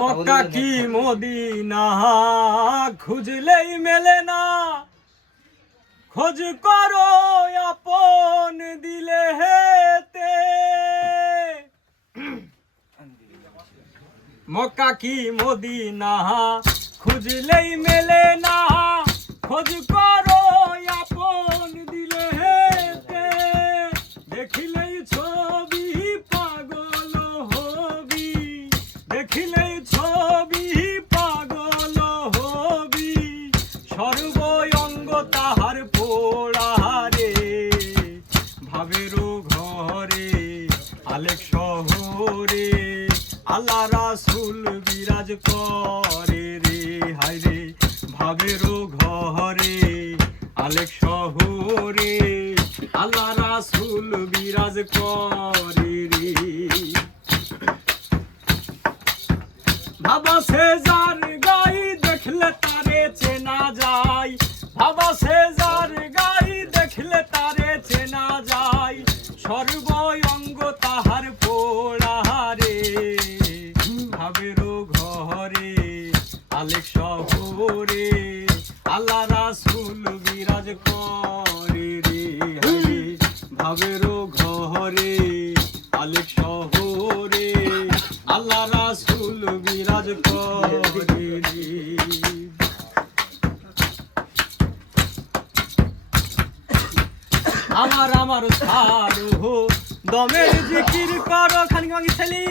মক্কা কি মদিনা খুঁজলেই মেলে না, খোঁজ করো আপন দিলে হেতে। মক্কা কি মদিনা খুঁজলেই মেলে না, খোঁজ করো আপন দিলে হেতে। দেখিলেই ছবি পাগল হবি, দেখিলেই ছবি পাগল হবি। সর্বঙ্গ তাহার পোড়ারে, ভাবেরও ঘরে আলেক শহরে আল্লাহ রাসূল বিরাজ করে রে। হায় রে ভাবেরও ঘরে আলেক শহরে আল্লাহ রাসূল বিরাজ করে রে। ভাবা সে যার গাই দেখলে তারে চেনা যায়, ভাবা সে যার গাই দেখলে তারে চেনা যায়। সর্বঙ্গ তাহার পোড়ারে, ভাবেরও ঘরে আলেক শহরে আল্লাহ রাসূল বিরাজ করে রে। ভাবেরও ঘরে আলেক শহরে আল্লাহ রাসূল বিরাজ করে রে। আমার আমার সারো দমের জিকির করো খানি ছেলি।